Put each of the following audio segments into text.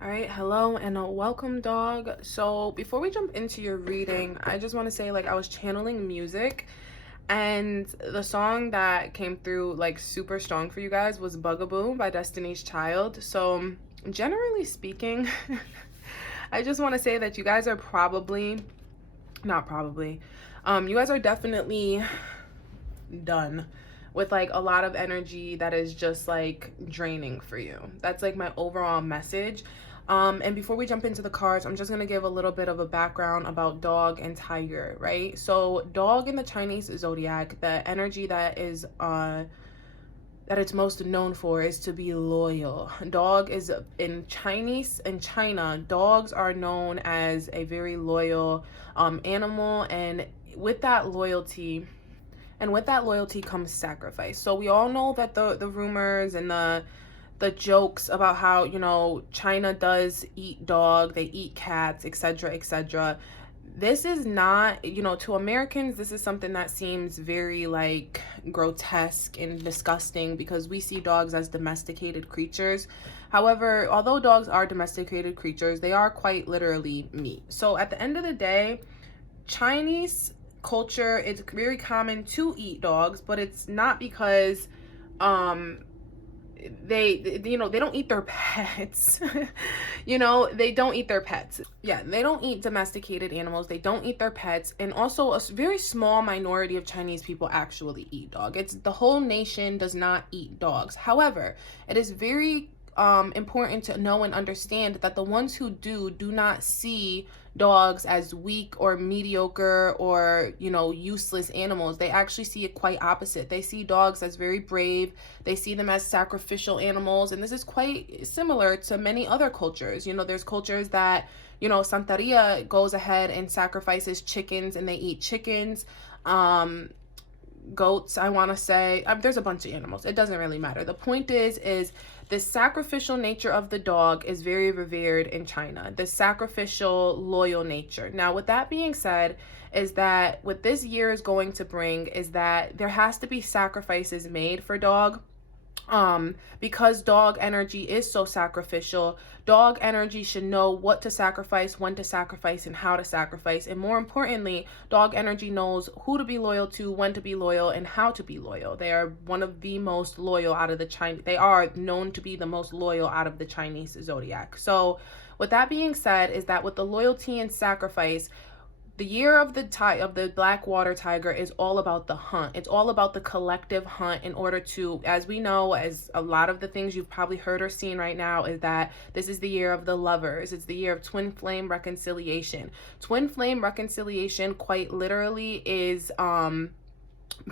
All right, hello and welcome, dog. So before we jump into your reading, I just want to say, I was channeling music, and the song that came through super strong for you guys was Bugaboo by Destiny's Child. So generally speaking, I just want to say that you guys are you guys are definitely done with a lot of energy that is just draining for you. That's my overall message. And before we jump into the cards, I'm just going to give a little bit of a background about dog and tiger, right? So dog in the Chinese zodiac, the energy that it's most known for is to be loyal. Dog is in Chinese and China, dogs are known as a very loyal animal, and with that loyalty comes sacrifice. So we all know that the rumors and the jokes about how, China does eat dog, they eat cats, etc., etc. This is not, to Americans, this is something that seems very grotesque and disgusting because we see dogs as domesticated creatures. However, although dogs are domesticated creatures, they are quite literally meat. So at the end of the day, Chinese culture, it's very common to eat dogs, but it's not because they don't eat their pets. They don't eat their pets. Yeah, they don't eat domesticated animals, they don't eat their pets. And also a very small minority of Chinese people actually eat dog. It's the whole nation does not eat dogs. However, it is very important to know and understand that the ones who do not see dogs as weak or mediocre or useless animals. They actually see it quite opposite. They see dogs as very brave. They see them as sacrificial animals, and this is quite similar to many other cultures. There's cultures that Santeria goes ahead and sacrifices chickens and they eat chickens. Goats, I want to say, there's a bunch of animals, it doesn't really matter. The point is the sacrificial nature of the dog is very revered in China, the sacrificial loyal nature. Now with that being said, is that what this year is going to bring is that there has to be sacrifices made for dog. Because dog energy is so sacrificial, dog energy should know what to sacrifice, when to sacrifice, and how to sacrifice. And more importantly, dog energy knows who to be loyal to, when to be loyal, and how to be loyal. They are one of the most loyal out of the Chinese. They are known to be the most loyal out of the Chinese zodiac. So with that being said, is that with the loyalty and sacrifice, the year of the black water tiger is all about the hunt. It's all about the collective hunt in order to, as we know, as a lot of the things you've probably heard or seen right now, is that this is the year of the lovers. It's the year of twin flame reconciliation. Twin flame reconciliation quite literally is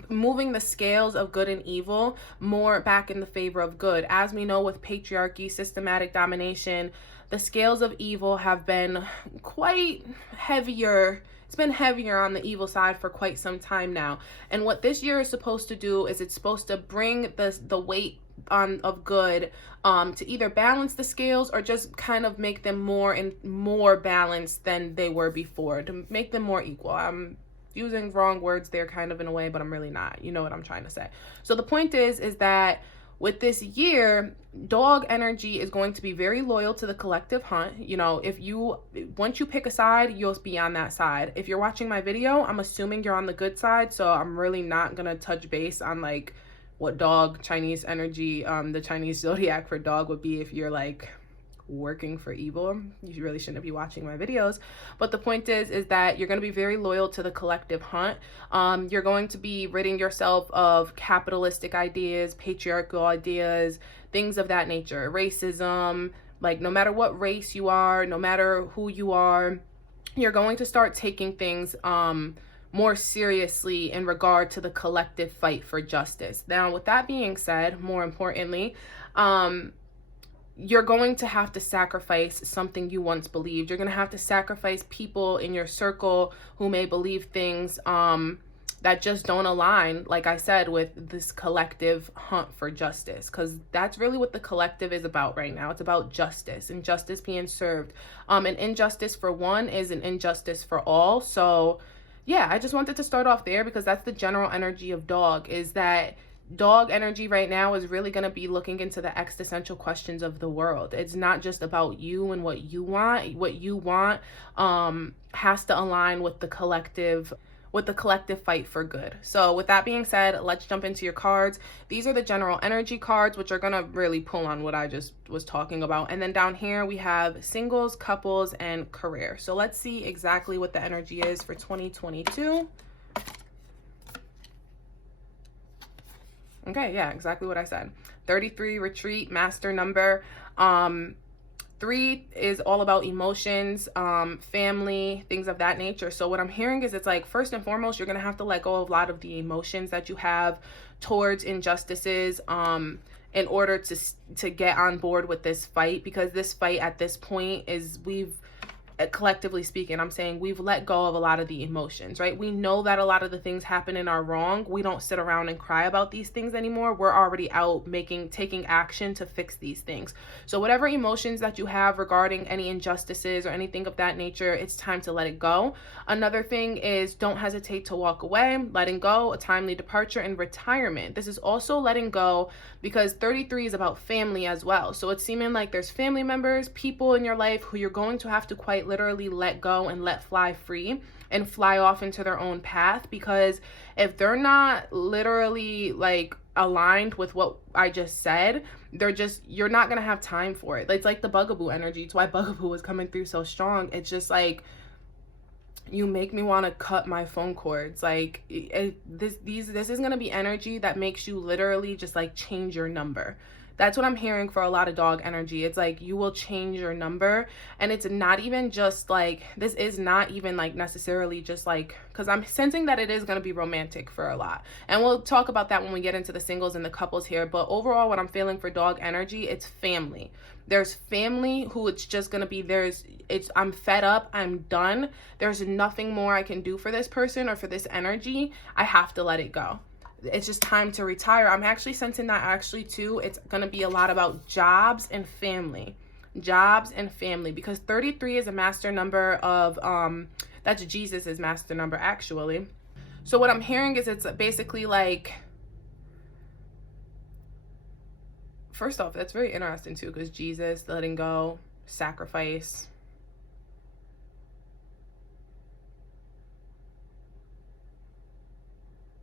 moving the scales of good and evil more back in the favor of good. As we know, with patriarchy, systematic domination, the scales of evil have been quite heavier. It's been heavier on the evil side for quite some time now. And what this year is supposed to do is it's supposed to bring the weight of good to either balance the scales or just kind of make them more balanced than they were before, to make them more equal. I'm using wrong words there kind of in a way, but I'm really not. You know what I'm trying to say. So the point is that with this year, dog energy is going to be very loyal to the collective hunt. Once you pick a side, you'll be on that side. If you're watching my video, I'm assuming you're on the good side, so I'm really not gonna touch base on what dog Chinese energy, the Chinese zodiac for dog would be if you're working for evil. You really shouldn't be watching my videos. But the point is that you're going to be very loyal to the collective hunt. You're going to be ridding yourself of capitalistic ideas, patriarchal ideas, things of that nature, racism. No matter what race you are, no matter who you are, you're going to start taking things more seriously in regard to the collective fight for justice. Now, with that being said, more importantly, you're going to have to sacrifice something you once believed. You're going to have to sacrifice people in your circle who may believe things that just don't align, like I said, with this collective hunt for justice, because that's really what the collective is about right now. It's about justice and justice being served. An injustice for one is an injustice for all. So yeah, I just wanted to start off there because that's the general energy of dog, is that dog energy right now is really going to be looking into the existential questions of the world. It's not just about you and what you want. What you want has to align with the collective fight for good. So with that being said, let's jump into your cards. These are the general energy cards, which are going to really pull on what I just was talking about. And then down here we have singles, couples, and career. So let's see exactly what the energy is for 2022. Okay, yeah, exactly what I said. 33, retreat, master number. 3 is all about emotions, family, things of that nature. So what I'm hearing is it's like, first and foremost, you're going to have to let go of a lot of the emotions that you have towards injustices in order to get on board with this fight, because this fight at this point is, collectively speaking, I'm saying we've let go of a lot of the emotions, right? We know that a lot of the things happening are wrong. We don't sit around and cry about these things anymore. We're already out taking action to fix these things. So whatever emotions that you have regarding any injustices or anything of that nature, it's time to let it go. Another thing is, don't hesitate to walk away, letting go, a timely departure, and retirement. This is also letting go, because 33 is about family as well. So it's seeming like there's family members, people in your life who you're going to have to quite literally let go and let fly free and fly off into their own path, because if they're not literally like aligned with what I just said, you're not gonna have time for it. It's like the bugaboo energy. It's why bugaboo is coming through so strong. It's just like, you make me want to cut my phone cords. Like this is going to be energy that makes you literally just like change your number. That's what I'm hearing for a lot of dog energy. It's like you will change your number. And it's not even just like, this is not even like necessarily just like, because I'm sensing that it is going to be romantic for a lot. And we'll talk about that when we get into the singles and the couples here. But overall, what I'm feeling for dog energy, it's family. There's family who it's just going to be, I'm fed up. I'm done. There's nothing more I can do for this person or for this energy. I have to let it go. It's just time to retire. I'm actually sensing that actually too, it's going to be a lot about jobs and family. Jobs and family, because 33 is a master number of, that's Jesus's master number actually. So what I'm hearing is it's basically like, first off, that's very interesting too, because Jesus, letting go, sacrifice.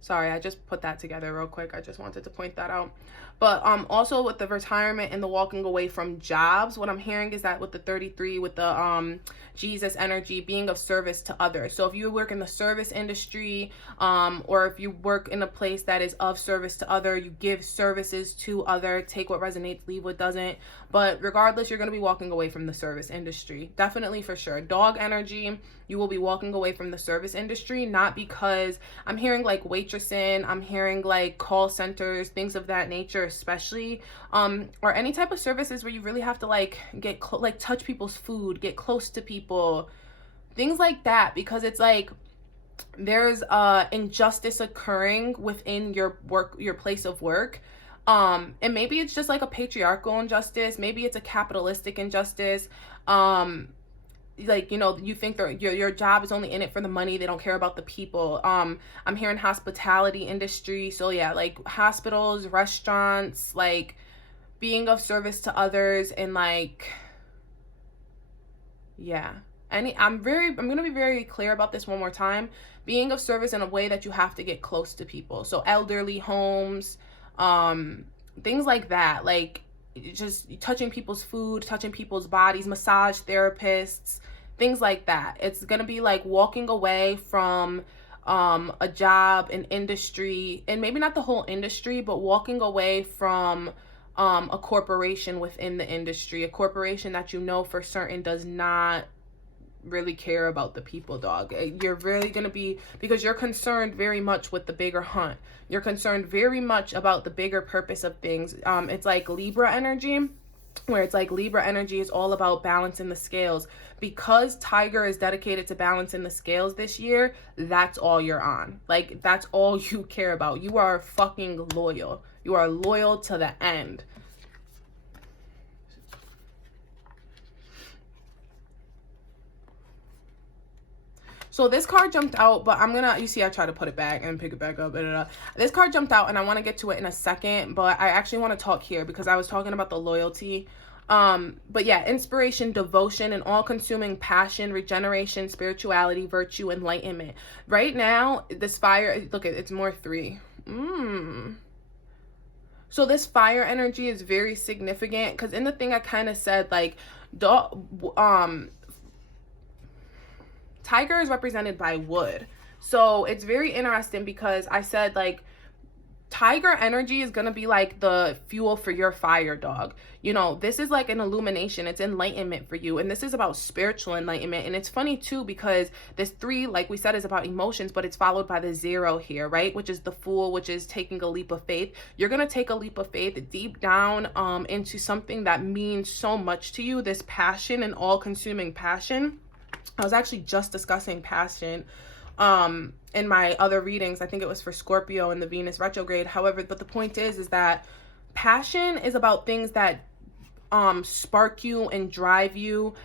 Sorry, I just put that together real quick. I just wanted to point that out. But also with the retirement and the walking away from jobs, what I'm hearing is that with the 33, with the Jesus energy, being of service to others. So if you work in the service industry, or if you work in a place that is of service to other, you give services to other, take what resonates, leave what doesn't. But regardless, you're going to be walking away from the service industry. Definitely, for sure. Dog energy, you will be walking away from the service industry, not because I'm hearing like waitressing, I'm hearing like call centers, things of that nature, especially, or any type of services where you really have to like touch people's food, get close to people, things like that, because it's like there's injustice occurring within your place of work. And maybe it's just like a patriarchal injustice, maybe it's a capitalistic injustice. Like, you know, you think your job is only in it for the money, they don't care about the people. I'm hearing hospitality industry, so yeah, like hospitals, restaurants, like being of service to others, and like, yeah. I'm going to be very clear about this one more time. Being of service in a way that you have to get close to people. So elderly homes, things like that, like just touching people's food, touching people's bodies, massage therapists, things like that. It's going to be like walking away from a job, an industry, and maybe not the whole industry, but walking away from a corporation within the industry, a corporation that you know for certain does not really care about the people, dog. You're really going to be, because you're concerned very much with the bigger hunt. You're concerned very much about the bigger purpose of things. It's like Libra energy, where it's like Libra energy is all about balancing the scales. Because Tiger is dedicated to balancing the scales this year, that's all you're on. Like, that's all you care about. You are fucking loyal. You are loyal to the end. So this card jumped out, but you see I try to put it back and pick it back up. This card jumped out and I want to get to it in a second, but I actually want to talk here because I was talking about the loyalty. But yeah, inspiration, devotion, and all-consuming passion, regeneration, spirituality, virtue, enlightenment. Right now, this fire, look, it's more 3. So this fire energy is very significant because in the thing I kind of said, like, tiger is represented by wood. So it's very interesting because I said, like, tiger energy is going to be like the fuel for your fire, dog. You know, this is like an illumination. It's enlightenment for you. And this is about spiritual enlightenment. And it's funny too, because this 3, like we said, is about emotions, but it's followed by the 0 here, right? Which is the Fool, which is taking a leap of faith. You're going to take a leap of faith deep down into something that means so much to you, this passion and all-consuming passion. I was actually just discussing passion in my other readings. I think it was for Scorpio and the Venus retrograde. However, but the point is that passion is about things that spark you and drive you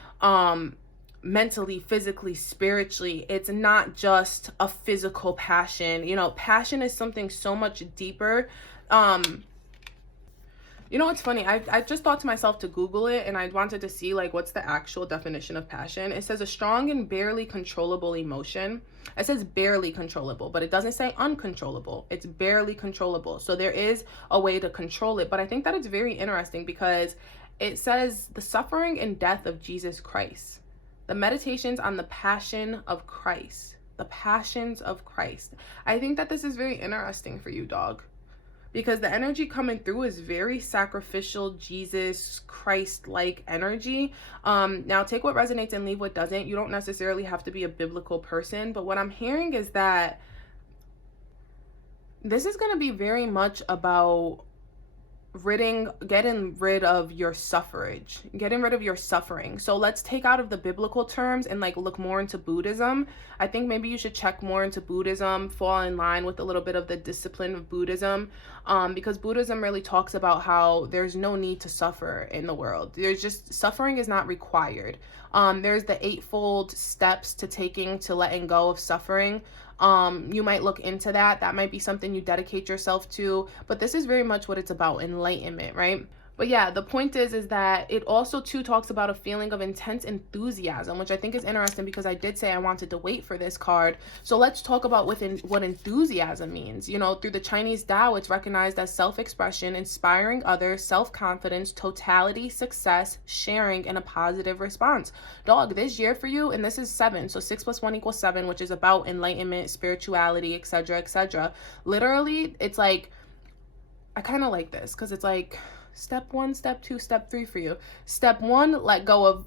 mentally, physically, spiritually. It's not just a physical passion. You know, passion is something so much deeper. You know what's funny? I just thought to myself to Google it, and I wanted to see, like, what's the actual definition of passion. It says a strong and barely controllable emotion. It says barely controllable, but it doesn't say uncontrollable. It's barely controllable. So there is a way to control it. But I think that it's very interesting because it says the suffering and death of Jesus Christ. The meditations on the passion of Christ. The passions of Christ. I think that this is very interesting for you, dog. Because the energy coming through is very sacrificial, Jesus Christ-like energy. Now, take what resonates and leave what doesn't. You don't necessarily have to be a biblical person. But what I'm hearing is that this is going to be very much about getting rid of your suffrage, getting rid of your suffering. So let's take out of the biblical terms and like look more into Buddhism. I think maybe you should check more into Buddhism, fall in line with a little bit of the discipline of Buddhism, because Buddhism really talks about how there's no need to suffer in the world. There's just, suffering is not required. There's the 8-fold steps to taking to letting go of suffering. You might look into that. That might be something you dedicate yourself to, but this is very much what it's about, enlightenment, right? But yeah, the point is that it also too talks about a feeling of intense enthusiasm, which I think is interesting because I did say I wanted to wait for this card. So let's talk about what enthusiasm means. You know, through the Chinese Tao, it's recognized as self-expression, inspiring others, self-confidence, totality, success, sharing, and a positive response. Dog, this year for you, and this is 7, so 6 + 1 = 7, which is about enlightenment, spirituality, etc., etc. Literally, it's like, I kind of like this because it's like, step 1, step 2, step 3 for you. Step 1, let go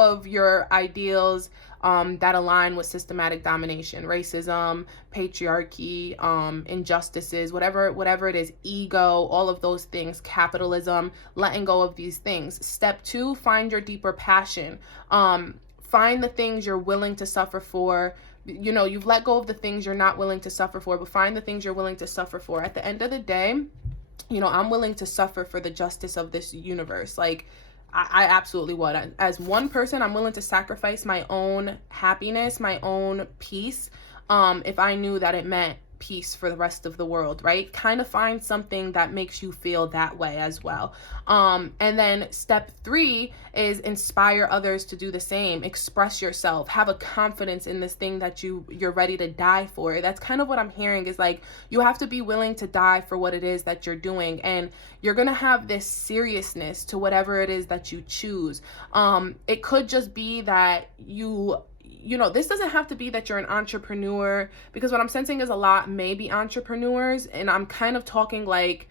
of your ideals that align with systematic domination, racism, patriarchy, injustices, whatever it is, ego, all of those things, capitalism, letting go of these things. Step 2, find your deeper passion. Find the things you're willing to suffer for. You know, you've let go of the things you're not willing to suffer for, but find the things you're willing to suffer for. At the end of the day, you know, I'm willing to suffer for the justice of this universe. Like, I absolutely would. As one person, I'm willing to sacrifice my own happiness, my own peace, if I knew that it meant peace for the rest of the world, right? Kind of find something that makes you feel that way as well. And then step 3 is inspire others to do the same. Express yourself. Have a confidence in this thing that you're ready to die for. That's kind of what I'm hearing, is like, you have to be willing to die for what it is that you're doing, and you're gonna have this seriousness to whatever it is that you choose. It could just be that you know, this doesn't have to be that you're an entrepreneur, because what I'm sensing is a lot may be entrepreneurs, and I'm kind of talking like,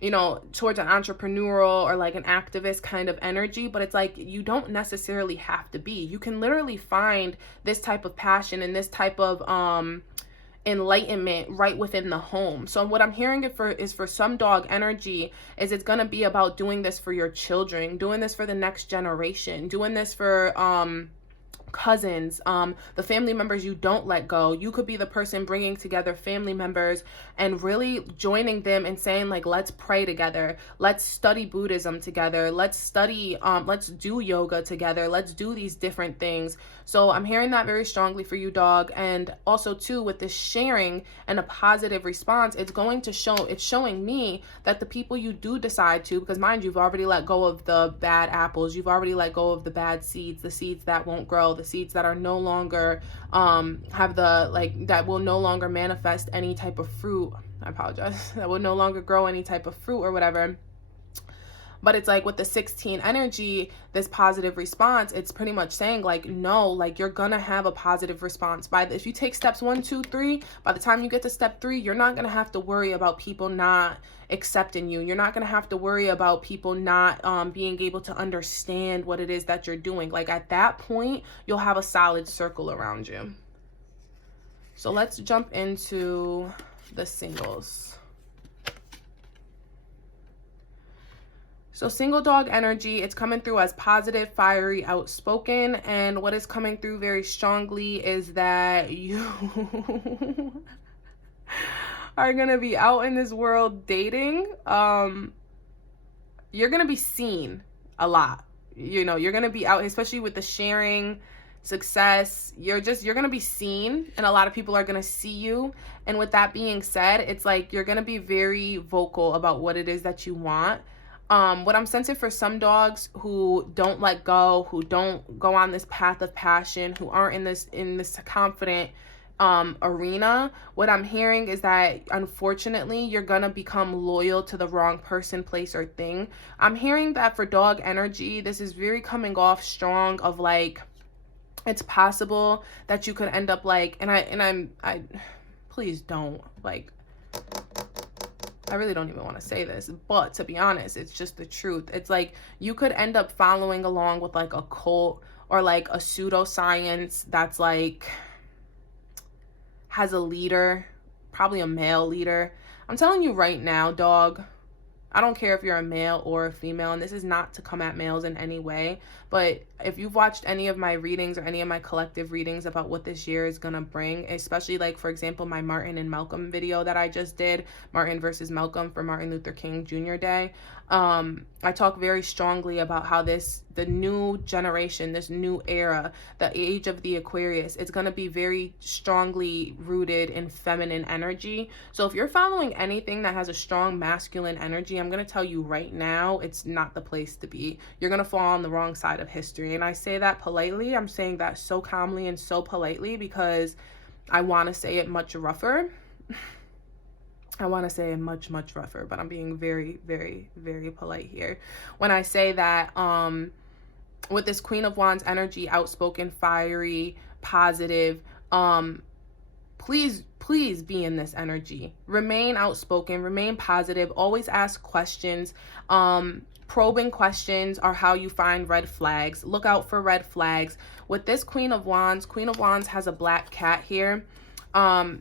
you know, towards an entrepreneurial or like an activist kind of energy, but it's like, you don't necessarily have to be. You can literally find this type of passion and this type of enlightenment right within the home. So what I'm hearing is for some dog energy is it's going to be about doing this for your children, doing this for the next generation, doing this for cousins, the family members you don't let go. You could be the person bringing together family members and really joining them and saying like, let's pray together, let's study Buddhism together, let's study, let's do yoga together, let's do these different things. So I'm hearing that very strongly for you, dog. And also too, with this sharing and a positive response, it's showing me that the people you do decide to, because mind you, you've already let go of the bad apples, you've already let go of the bad seeds, the seeds that won't grow, the seeds that are no longer have the that will no longer manifest any type of fruit. I apologize. That will no longer grow any type of fruit or whatever. But it's like with the 16 energy, this positive response, it's pretty much saying like, no, like you're gonna have a positive response. If you take steps 1, 2, 3, by the time you get to step 3, you're not gonna have to worry about people not accepting you. You're not gonna have to worry about people not being able to understand what it is that you're doing. Like at that point, you'll have a solid circle around you. So let's jump into the singles. So single dog energy, it's coming through as positive, fiery, outspoken. And what is coming through very strongly is that you are going to be out in this world dating. You're going to be seen a lot. You know, you're going to be out, especially with the sharing, success. You're going to be seen, and a lot of people are going to see you. And with that being said, it's like you're going to be very vocal about what it is that you want. What I'm sensing for some dogs who don't let go, who don't go on this path of passion, who aren't in this confident arena, what I'm hearing is that unfortunately you're gonna become loyal to the wrong person, place, or thing. I'm hearing that for dog energy, this is very coming off strong of like, it's possible that you could end up like, I please don't, like, I really don't even want to say this, but to be honest, it's just the truth. It's like you could end up following along with like a cult or like a pseudoscience that's like has a leader, probably a male leader. I'm telling you right now, dog, I don't care if you're a male or a female, and this is not to come at males in any way, but if you've watched any of my readings or any of my collective readings about what this year is going to bring, especially like, for example, my Martin and Malcolm video that I just did, Martin versus Malcolm for Martin Luther King Jr. Day, I talk very strongly about how the new generation, this new era, the age of the Aquarius, it's going to be very strongly rooted in feminine energy. So if you're following anything that has a strong masculine energy, I'm going to tell you right now, it's not the place to be. You're going to fall on the wrong side of history. And I say that politely. I'm saying that so calmly and so politely because I want to say it much rougher. I want to say it much, much rougher, but I'm being very, very, very polite here. When I say that, with this Queen of Wands energy, outspoken, fiery, positive, please be in this energy. Remain outspoken, remain positive, always ask questions. Probing questions are how you find red flags. Look out for red flags. With this Queen of Wands has a black cat here.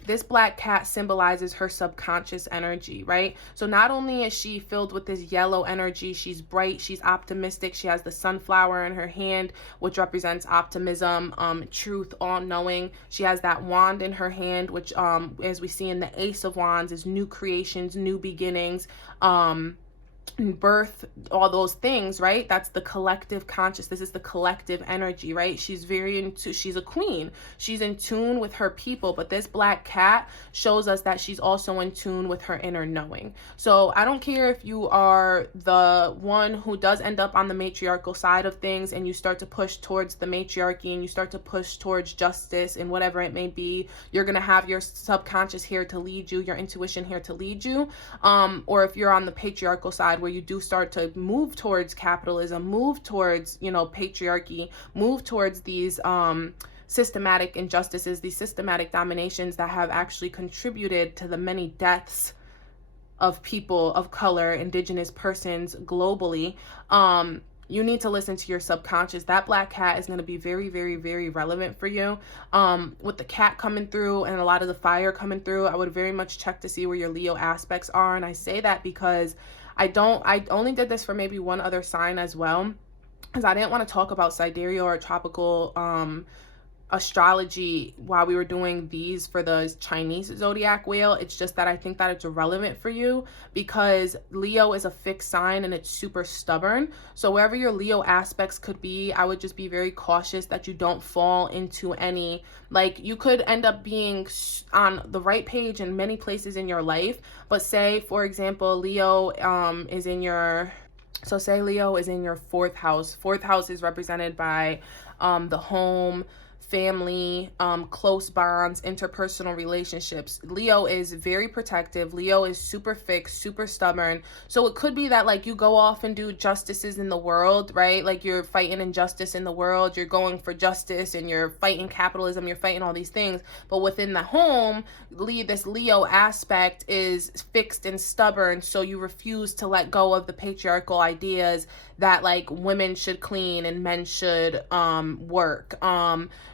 This black cat symbolizes her subconscious energy, right? So not only is she filled with this yellow energy, she's bright, she's optimistic, she has the sunflower in her hand, which represents optimism, truth, all-knowing. She has that wand in her hand, which, as we see in the Ace of Wands, is new creations, new beginnings, birth, all those things, right? That's the collective conscious. This is the collective energy, right? She's she's a queen. She's in tune with her people, but this black cat shows us that she's also in tune with her inner knowing. So I don't care if you are the one who does end up on the matriarchal side of things and you start to push towards the matriarchy and you start to push towards justice and whatever it may be, you're going to have your subconscious here to lead you, your intuition here to lead you. Or if you're on the patriarchal side where you do start to move towards capitalism, move towards, patriarchy, move towards these systematic injustices, these systematic dominations that have actually contributed to the many deaths of people of color, indigenous persons globally, you need to listen to your subconscious. That black cat is going to be very, very, very relevant for you. With the cat coming through and a lot of the fire coming through, I would very much check to see where your Leo aspects are. And I say that because I only did this for maybe one other sign as well. because I didn't want to talk about sidereal or tropical astrology while we were doing these for the Chinese zodiac wheel. It's just that I think that it's relevant for you because Leo is a fixed sign and it's super stubborn. So wherever your Leo aspects could be, I would just be very cautious that you don't fall into any, like, you could end up being on the right page in many places in your life, but say for example Leo is in your, so say Leo is in your fourth house. Fourth house is represented by the home, family, close bonds, interpersonal relationships. Leo is very protective. Leo is super fixed, super stubborn. So it could be that like you go off and do justices in the world, right? Like you're fighting injustice in the world, you're going for justice and you're fighting capitalism, you're fighting all these things. But within the home, this Leo aspect is fixed and stubborn. So you refuse to let go of the patriarchal ideas that like women should clean and men should work.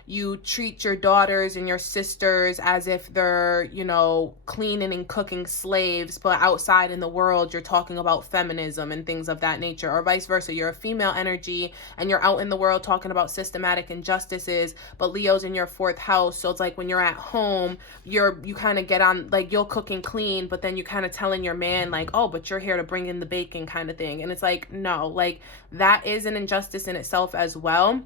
You treat your daughters and your sisters as if they're, you know, cleaning and cooking slaves, but outside in the world, you're talking about feminism and things of that nature, or vice versa. You're a female energy and you're out in the world talking about systematic injustices, but Leo's in your fourth house. So it's like when you're at home, you kind of get on, like you'll cook and clean, but then you kind of telling your man like, oh, but you're here to bring in the bacon kind of thing. And it's like, no, like that is an injustice in itself as well.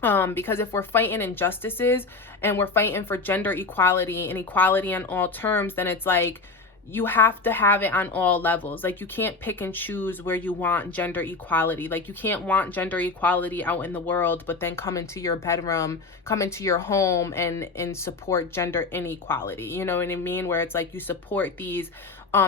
Because if we're fighting injustices and we're fighting for gender equality and equality on all terms, then it's like you have to have it on all levels. Like you can't pick and choose where you want gender equality. Like you can't want gender equality out in the world, but then come into your bedroom, come into your home and support gender inequality. You know what I mean? Where it's like you support these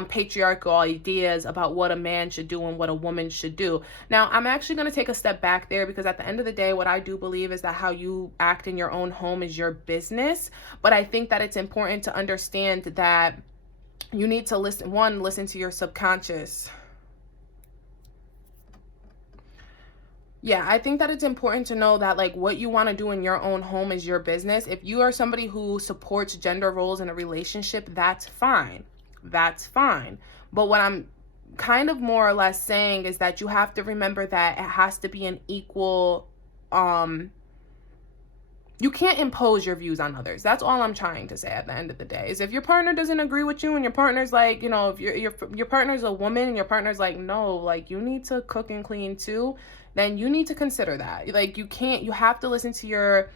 patriarchal ideas about what a man should do and what a woman should do. Now, I'm actually going to take a step back there because at the end of the day, what I do believe is that how you act in your own home is your business. But I think that it's important to understand that you need to listen to your subconscious. Yeah, I think that it's important to know that like what you want to do in your own home is your business. If you are somebody who supports gender roles in a relationship, that's fine. That's fine. But what I'm kind of more or less saying is that you have to remember that it has to be an equal, you can't impose your views on others. That's all I'm trying to say at the end of the day. Is if your partner doesn't agree with you and your partner's like, you know, if your partner's a woman and your partner's like, no, like you need to cook and clean too, then you need to consider that. Like you have to listen to your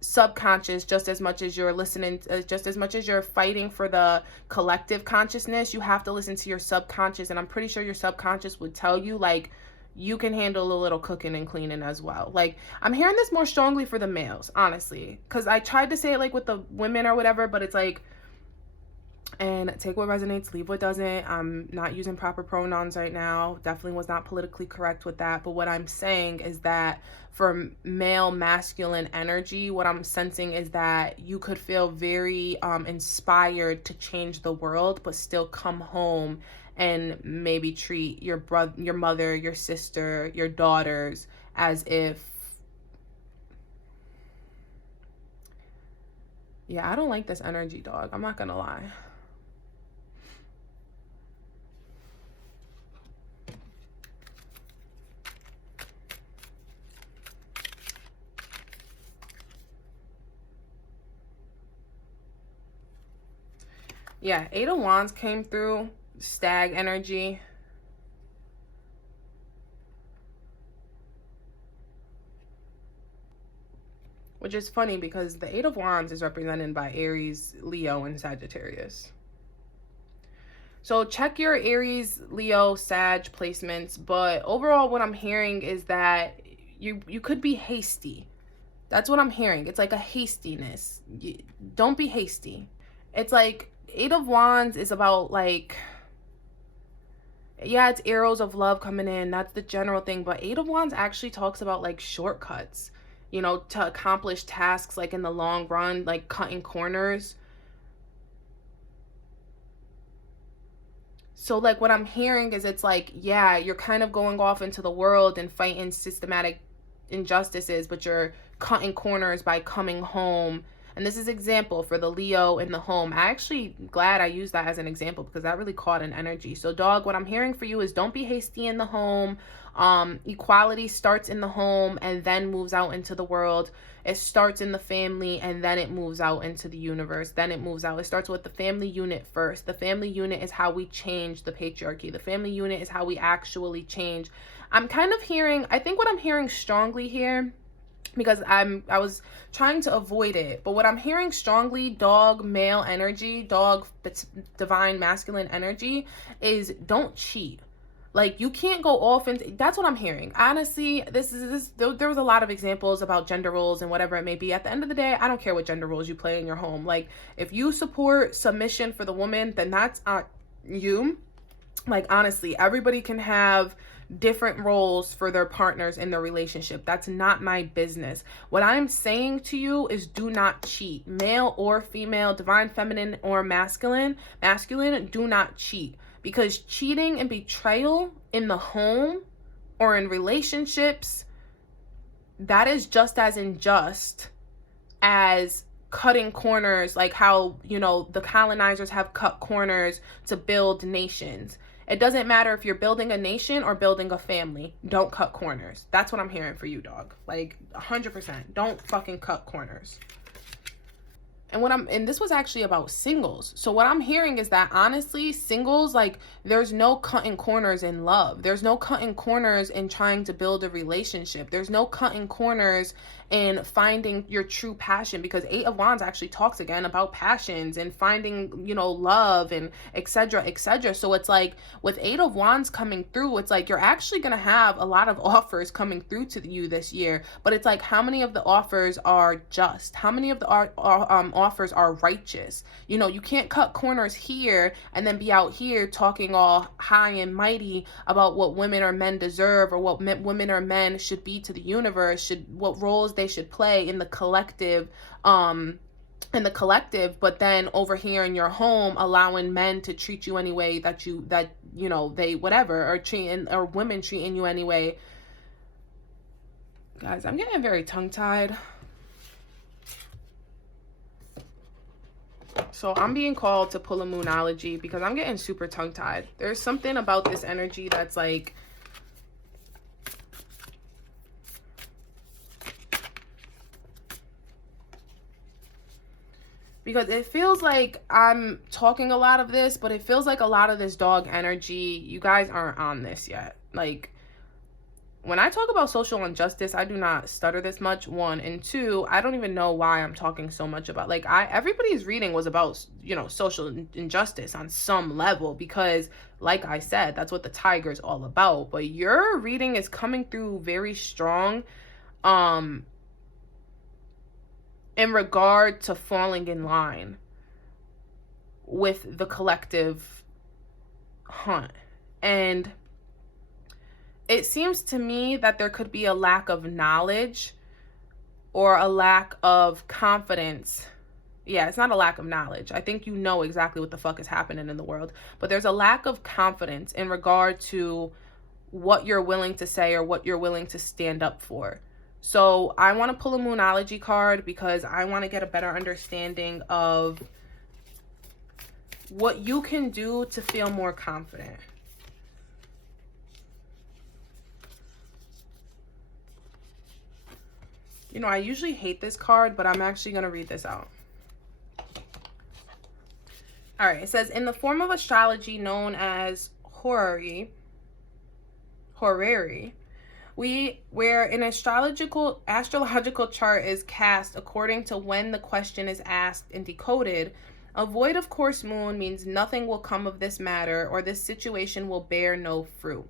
subconscious just as much as you're listening, just as much as you're fighting for the collective consciousness. You have to listen to your subconscious, and I'm pretty sure your subconscious would tell you like you can handle a little cooking and cleaning as well. Like I'm hearing this more strongly for the males, honestly, because I tried to say it like with the women or whatever, but it's like, and take what resonates, leave what doesn't. I'm not using proper pronouns right now. Definitely was not politically correct with that. But what I'm saying is that for male masculine energy, what I'm sensing is that you could feel very inspired to change the world, but still come home and maybe treat your brother, your mother, your sister, your daughters as if, yeah, I don't like this energy, dog. I'm not gonna lie. Yeah, Eight of Wands came through, stag energy. Which is funny because the Eight of Wands is represented by Aries, Leo, and Sagittarius. So check your Aries, Leo, Sag placements. But overall, what I'm hearing is that you could be hasty. That's what I'm hearing. It's like a hastiness. Don't be hasty. It's like Eight of Wands is about like, yeah, it's arrows of love coming in. That's the general thing. But Eight of Wands actually talks about like shortcuts, you know, to accomplish tasks like in the long run, like cutting corners. So like what I'm hearing is it's like, yeah, you're kind of going off into the world and fighting systematic injustices, but you're cutting corners by coming home And this is example for the Leo in the home. I actually glad I used that as an example because that really caught an energy. So dog, what I'm hearing for you is don't be hasty in the home. Equality starts in the home and then moves out into the world. It starts in the family and then it moves out into the universe. Then it moves out. It starts with the family unit first. The family unit is how we change the patriarchy. The family unit is how we actually change. I'm kind of hearing, I think what I'm hearing strongly here, because I was trying to avoid it, but what I'm hearing strongly, dog male energy, dog divine masculine energy, is don't cheat. Like, you can't go off, and that's what I'm hearing. Honestly, there was a lot of examples about gender roles and whatever it may be. At the end of the day, I don't care what gender roles you play in your home. Like, if you support submission for the woman, then that's you. Like, honestly, everybody can have different roles for their partners in their relationship. That's not my business. What I'm saying to you is do not cheat. Male or female, divine feminine or masculine, do not cheat. Because cheating and betrayal in the home or in relationships, that is just as unjust as cutting corners, like how, you know, the colonizers have cut corners to build nations. It doesn't matter if you're building a nation or building a family. Don't cut corners. That's what I'm hearing for you, dog. Like 100%. Don't fucking cut corners. And this was actually about singles. So what I'm hearing is that honestly, singles, like, there's no cutting corners in love. There's no cutting corners in trying to build a relationship. There's no cutting corners in finding your true passion, because 8 of Wands actually talks again about passions and finding, you know, love and etc., etc. So it's like with 8 of Wands coming through, it's like you're actually going to have a lot of offers coming through to you this year. But it's like, how many of the offers are just? How many of the offers are righteous? You know, you can't cut corners here and then be out here talking all high and mighty about what women or men deserve, or what women or men should be to the universe, what roles they should play in the collective, but then over here in your home allowing men to treat you any way that you know they whatever, or women treating you anyway. Guys, I'm getting very tongue-tied. So I'm being called to pull a moonology because I'm getting super tongue-tied. There's something about this energy that's like, because it feels like I'm talking a lot of this, but it feels like a lot of this dog energy, you guys aren't on this yet. Like, when I talk about social injustice, I do not stutter this much, 1. And 2, I don't even know why I'm talking so much about, like, everybody's reading was about, you know, social injustice on some level, because like I said, that's what the tiger is all about. But your reading is coming through very strong in regard to falling in line with the collective hunt. And it seems to me that there could be a lack of knowledge or a lack of confidence. Yeah, it's not a lack of knowledge. I think you know exactly what the fuck is happening in the world. But there's a lack of confidence in regard to what you're willing to say or what you're willing to stand up for. So I want to pull a moonology card because I want to get a better understanding of what you can do to feel more confident. You know, I usually hate this card, but I'm actually going to read this out. All right, it says, in the form of astrology known as horary, where an astrological chart is cast according to when the question is asked and decoded, a void of course moon means nothing will come of this matter, or this situation will bear no fruit.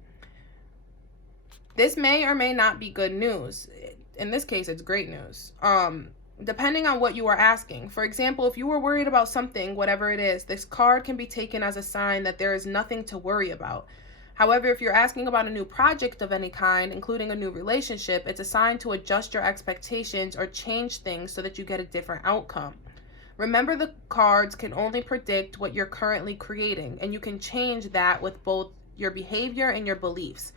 This may or may not be good news. In this case, it's great news. Depending on what you are asking. For example, if you were worried about something, whatever it is, this card can be taken as a sign that there is nothing to worry about. However, if you're asking about a new project of any kind, including a new relationship, it's a sign to adjust your expectations or change things so that you get a different outcome. Remember, the cards can only predict what you're currently creating, and you can change that with both your behavior and your beliefs.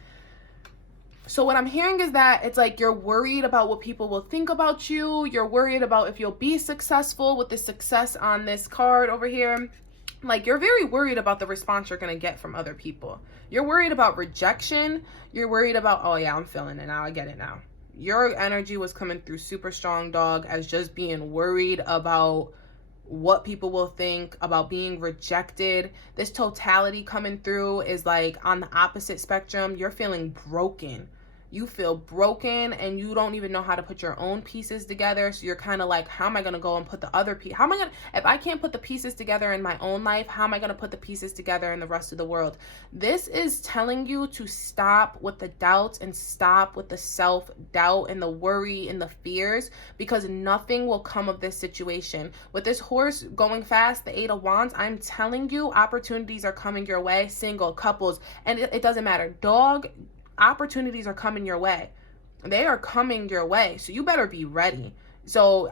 So what I'm hearing is that it's like you're worried about what people will think about you. You're worried about if you'll be successful with the success on this card over here. Like, you're very worried about the response you're going to get from other people. You're worried about rejection. You're worried about, oh yeah, I'm feeling it now. I get it now. Your energy was coming through super strong, dog, as just being worried about what people will think, about being rejected. This totality coming through is like on the opposite spectrum. You're feeling broken. You feel broken and you don't even know how to put your own pieces together. So you're kind of like, how am I going to go and put the other piece? How am I going to, if I can't put the pieces together in my own life, how am I going to put the pieces together in the rest of the world? This is telling you to stop with the doubts and stop with the self-doubt and the worry and the fears, because nothing will come of this situation. With this horse going fast, the 8 of Wands, I'm telling you, opportunities are coming your way, single, couples, and it doesn't matter. Dog, opportunities are coming your way. They are coming your way. So you better be ready. So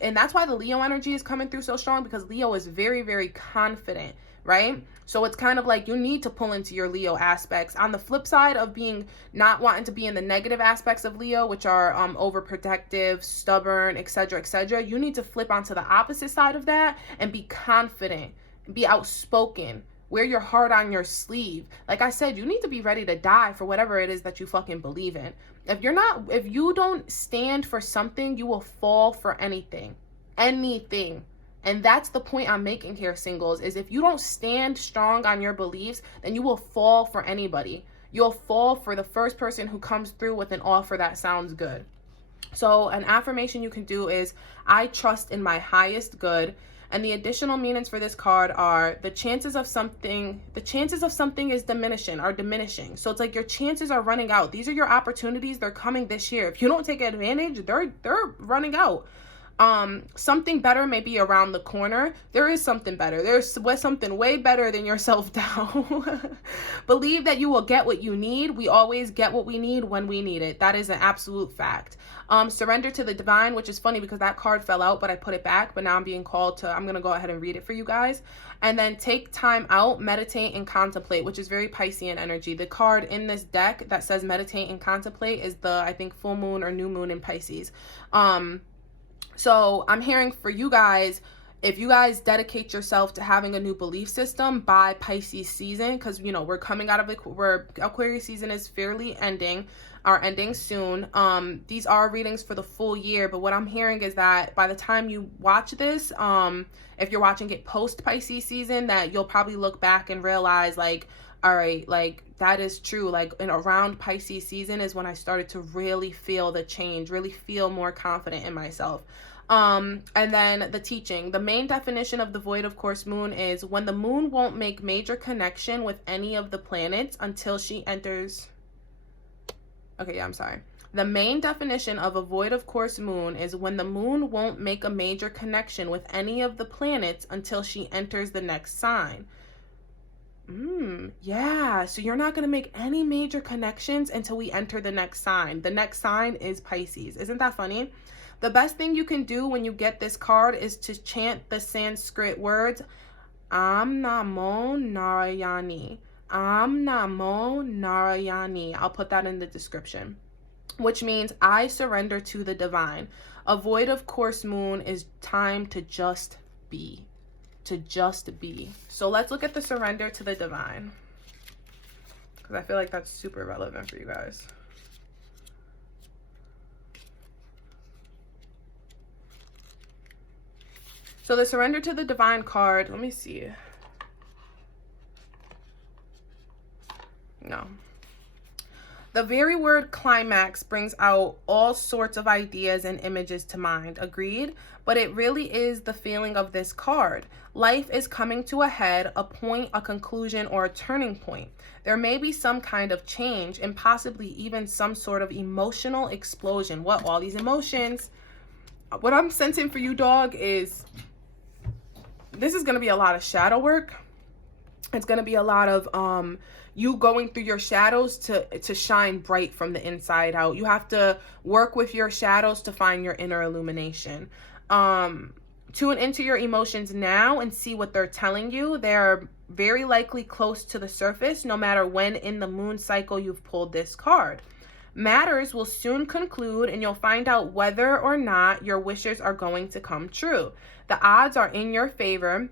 and that's why the Leo energy is coming through so strong, because Leo is very, very confident, right? So it's kind of like you need to pull into your Leo aspects. On the flip side of being not wanting to be in the negative aspects of Leo, which are overprotective, stubborn, etc., you need to flip onto the opposite side of that and be confident, be outspoken. Wear your heart on your sleeve. Like I said, you need to be ready to die for whatever it is that you fucking believe in. If you don't stand for something, you will fall for anything. Anything. And that's the point I'm making here, singles, is if you don't stand strong on your beliefs, then you will fall for anybody. You'll fall for the first person who comes through with an offer that sounds good. So an affirmation you can do is, I trust in my highest good. And the additional meanings for this card are the chances of something is diminishing. So it's like your chances are running out. These are your opportunities. They're coming this year. If you don't take advantage, they're running out. Something better may be around the corner. There is something better. There's something way better than your self-doubt. Believe that you will get what you need. We always get what we need when we need it. That is an absolute fact. Surrender to the divine, which is funny because that card fell out, but I put it back. But now I'm being called to, I'm going to go ahead and read it for you guys. And then take time out, meditate and contemplate, which is very Piscean energy. The card in this deck that says meditate and contemplate is the, I think, full moon or new moon in Pisces. So I'm hearing for you guys, if you guys dedicate yourself to having a new belief system by Pisces season, because, you know, we're coming out of Aquarius season is ending soon. These are readings for the full year, but what I'm hearing is that by the time you watch this, if you're watching it post Pisces season, that you'll probably look back and realize, like, all right, like, that is true. Like, in around Pisces season is when I started to really feel the change, really feel more confident in myself. And then the teaching. The main definition of the void of course moon is when the moon won't make major connection with any of the planets until she enters. Okay, yeah, I'm sorry. The main definition of a void of course moon is when the moon won't make a major connection with any of the planets until she enters the next sign. Yeah, so you're not going to make any major connections until we enter the next sign. The next sign is Pisces. Isn't that funny? The best thing you can do when you get this card is to chant the Sanskrit words, NAMO NARAYANI. NAMO NARAYANI. I'll put that in the description, which means I surrender to the divine. A void of course moon is time to just be. To just be. So let's look at the surrender to the divine, because I feel like that's super relevant for you guys. So the surrender to the divine card, let me see. No. The very word climax brings out all sorts of ideas and images to mind, agreed? But it really is the feeling of this card. Life is coming to a head, a point, a conclusion, or a turning point. There may be some kind of change and possibly even some sort of emotional explosion. What, all these emotions? What I'm sensing for you, dog, is this is going to be a lot of shadow work. It's going to be a lot of you going through your shadows to shine bright from the inside out. You have to work with your shadows to find your inner illumination. Tune into your emotions now and see what they're telling you. They're very likely close to the surface, no matter when in the moon cycle you've pulled this card. Matters will soon conclude, and you'll find out whether or not your wishes are going to come true. The odds are in your favor,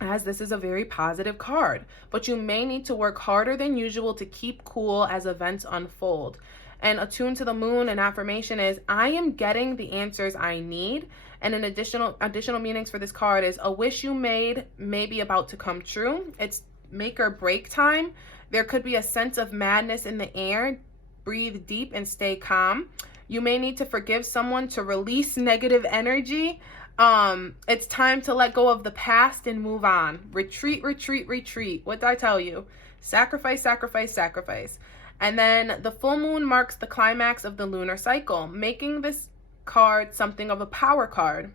as this is a very positive card, but you may need to work harder than usual to keep cool as events unfold. And attuned to the moon, and affirmation is, I am getting the answers I need. And an additional meanings for this card is, a wish you made may be about to come true. It's make or break time. There could be a sense of madness in the air. Breathe deep and stay calm. You may need to forgive someone to release negative energy. It's time to let go of the past and move on. Retreat, retreat, retreat. What did I tell you? Sacrifice, sacrifice, sacrifice. And then the full moon marks the climax of the lunar cycle, making this card something of a power card.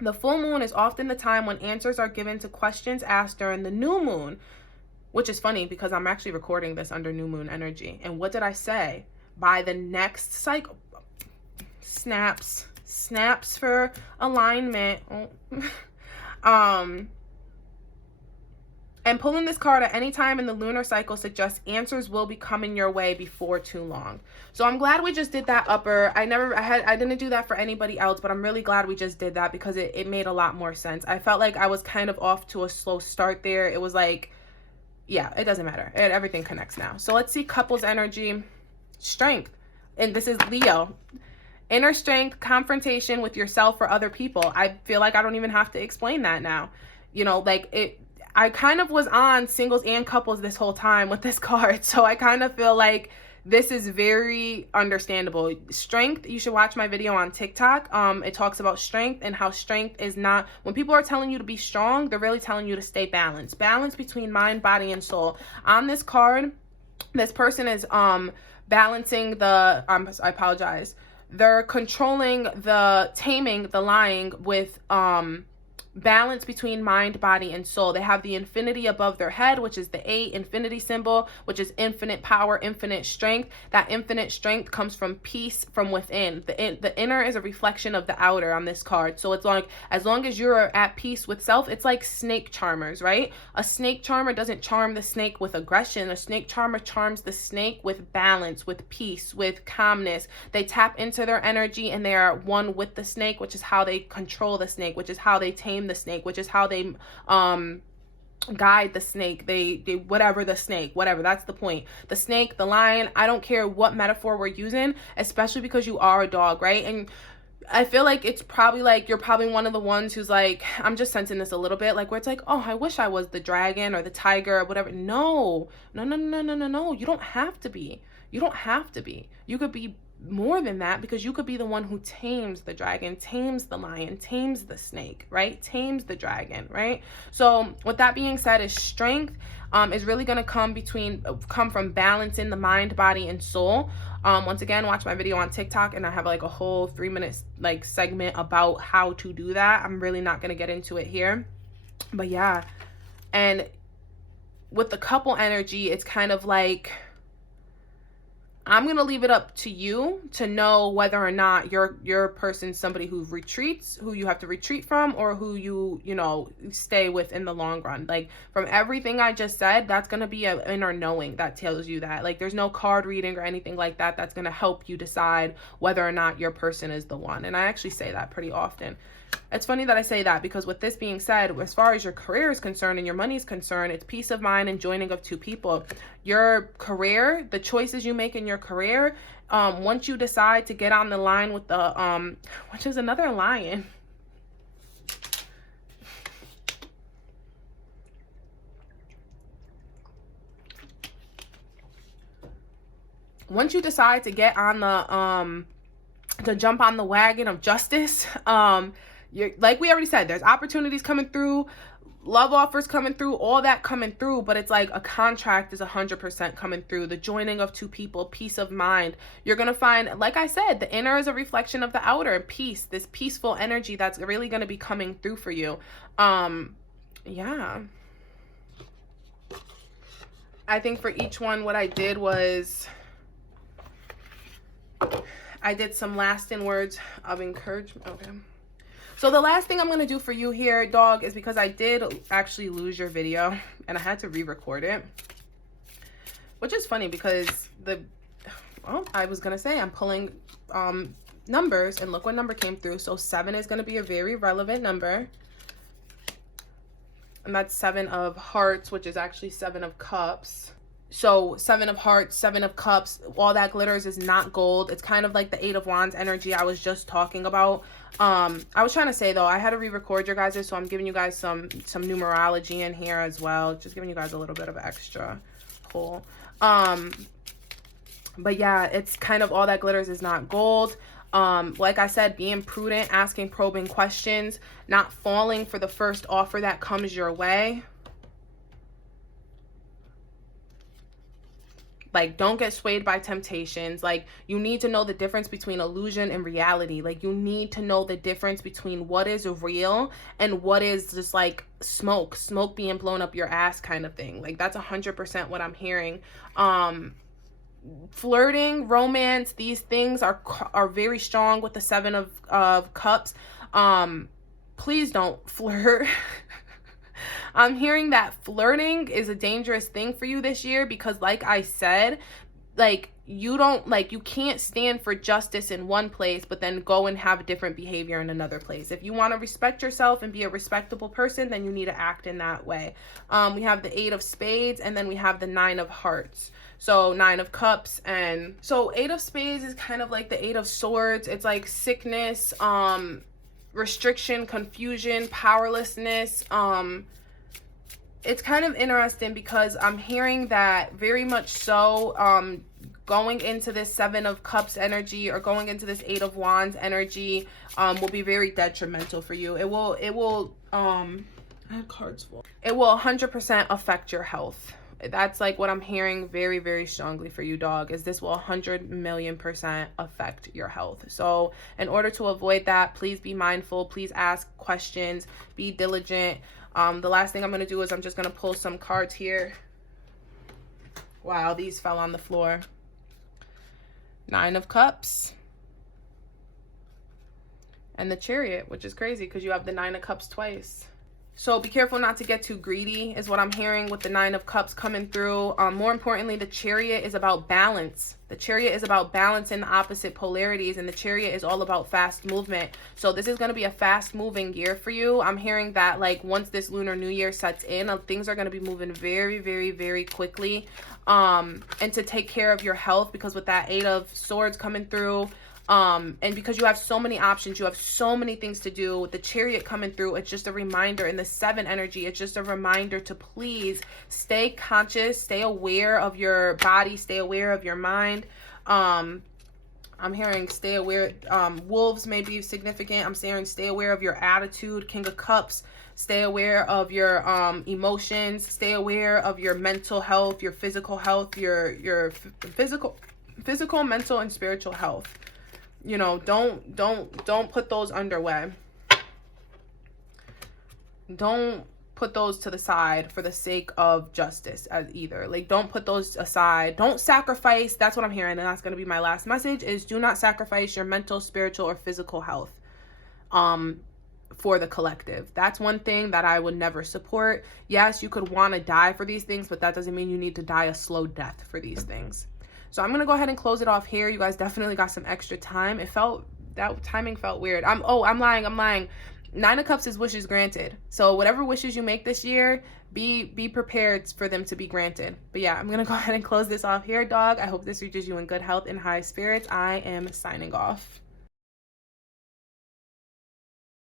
The full moon is often the time when answers are given to questions asked during the new moon, which is funny because I'm actually recording this under new moon energy. And what did I say? By the next cycle, snaps for alignment. And pulling this card at any time in the lunar cycle suggests answers will be coming your way before too long. So I'm glad we just did that upper. I didn't do that for anybody else, but I'm really glad we just did that because it made a lot more sense. I felt like I was kind of off to a slow start there. It was like, yeah, it doesn't matter. Everything connects now. So let's see couples energy, strength. And this is Leo. Inner strength, confrontation with yourself or other people. I feel like I don't even have to explain that now. You know, like I kind of was on singles and couples this whole time with this card. So I kind of feel like this is very understandable. Strength, you should watch my video on TikTok. It talks about strength and how strength is not, when people are telling you to be strong, they're really telling you to stay balanced. Balance between mind, body, and soul. On this card, this person is balancing the, I apologize. They're controlling taming the lying with balance between mind, body, and soul. They have the infinity above their head, which is the 8 infinity symbol, which is infinite power, infinite strength. That infinite strength comes from peace from within. The inner is a reflection of the outer on this card. So it's like, as long as you're at peace with self, it's like snake charmers, right? A snake charmer doesn't charm the snake with aggression. A snake charmer charms the snake with balance, with peace, with calmness. They tap into their energy and they are one with the snake, which is how they control the snake, which is how they tame the snake, which is how they guide the snake. They whatever the snake, whatever, that's the point. The snake, the lion, I don't care what metaphor we're using, especially because you are a dog, right? And I feel like it's probably like you're probably one of the ones who's like, I'm just sensing this a little bit, like where it's like, oh, I wish I was the dragon or the tiger or whatever. No, you don't have to be. You don't have to be. You could be more than that, because you could be the one who tames the dragon, tames the lion, tames the snake, right? Tames the dragon, right? So with that being said, is strength is really going to come from balancing the mind, body, and soul. Once again, watch my video on TikTok, and I have like a whole 3-minute like segment about how to do that. I'm really not going to get into it here, but yeah. And with the couple energy, it's kind of like, I'm going to leave it up to you to know whether or not your person's somebody who retreats, who you have to retreat from, or who you stay with in the long run. Like, from everything I just said, that's going to be an inner knowing that tells you that. Like, there's no card reading or anything like that that's going to help you decide whether or not your person is the one. And I actually say that pretty often. It's funny that I say that, because with this being said, as far as your career is concerned and your money is concerned, it's peace of mind and joining of two people. Your career, the choices you make in your career, once you decide to get on the line with the, which is another lion. Once you decide to get on the, to jump on the wagon of justice, like we already said, there's opportunities coming through, love offers coming through, all that coming through, but it's like a contract is 100% coming through, the joining of two people, peace of mind. You're going to find, like I said, the inner is a reflection of the outer, peace, this peaceful energy that's really going to be coming through for you. Yeah. I think for each one, what I did was, I did some lasting words of encouragement. Okay. So the last thing I'm going to do for you here, dog, is because I did actually lose your video and I had to re-record it, which is funny because Well, I was going to say I'm pulling numbers, and look what number came through. So 7 is going to be a very relevant number. And that's 7 of hearts, which is actually 7 of cups. So 7 of hearts, 7 of cups, all that glitters is not gold. It's kind of like the 8 of wands energy I was just talking about. I was trying to say, though, I had to re-record your guys', so I'm giving you guys some numerology in here as well. Just giving you guys a little bit of extra pull. But yeah, it's kind of all that glitters is not gold. Like I said, being prudent, asking probing questions, not falling for the first offer that comes your way. Like, don't get swayed by temptations. Like, you need to know the difference between illusion and reality. Like, you need to know the difference between what is real and what is just like smoke being blown up your ass kind of thing. Like, that's 100% what I'm hearing. Flirting, romance, these things are very strong with the 7 of cups. Please don't flirt. I'm hearing that flirting is a dangerous thing for you this year because, like I said, like, you can't stand for justice in one place, but then go and have different behavior in another place. If you want to respect yourself and be a respectable person, then you need to act in that way. We have the 8 of spades, and then we have the 9 of hearts. So 9 of cups, and so 8 of spades is kind of like the 8 of swords. It's like sickness, restriction, confusion, powerlessness. It's kind of interesting because I'm hearing that very much so, going into this 7 of cups energy or going into this 8 of wands energy will be very detrimental for you. It will I had cards full. It will 100% affect your health. That's like what I'm hearing very, very strongly for you, dog, is this will 100,000,000% affect your health. So in order to avoid that, please be mindful. Please ask questions. Be diligent. The last thing I'm going to do is I'm just going to pull some cards here. Wow, these fell on the floor. 9 of cups. And the chariot, which is crazy because you have the 9 of cups twice. So be careful not to get too greedy is what I'm hearing with the 9 of cups coming through. More importantly, the chariot is about balance. The chariot is about balance in the opposite polarities, and the chariot is all about fast movement. So this is going to be a fast moving year for you. I'm hearing that, like, once this Lunar New Year sets in, things are going to be moving very, very, very quickly. And to take care of your health, because with that 8 of swords coming through, and because you have so many options, you have so many things to do. With the chariot coming through, it's just a reminder. In the 7 energy, it's just a reminder to please stay conscious, stay aware of your body, stay aware of your mind. I'm hearing stay aware. Wolves may be significant. I'm saying stay aware of your attitude. King of Cups. Stay aware of your emotions. Stay aware of your mental health, your physical health, your physical, mental, and spiritual health. You know, don't put those underway. Don't put those to the side for the sake of justice as either. Like, don't put those aside. Don't sacrifice. That's what I'm hearing. And that's going to be my last message is do not sacrifice your mental, spiritual, or physical health for the collective. That's one thing that I would never support. Yes, you could want to die for these things, but that doesn't mean you need to die a slow death for these things. So I'm going to go ahead and close it off here. You guys definitely got some extra time. That timing felt weird. I'm lying. 9 of Cups is wishes granted. So whatever wishes you make this year, be prepared for them to be granted. But yeah, I'm going to go ahead and close this off here, dog. I hope this reaches you in good health and high spirits. I am signing off.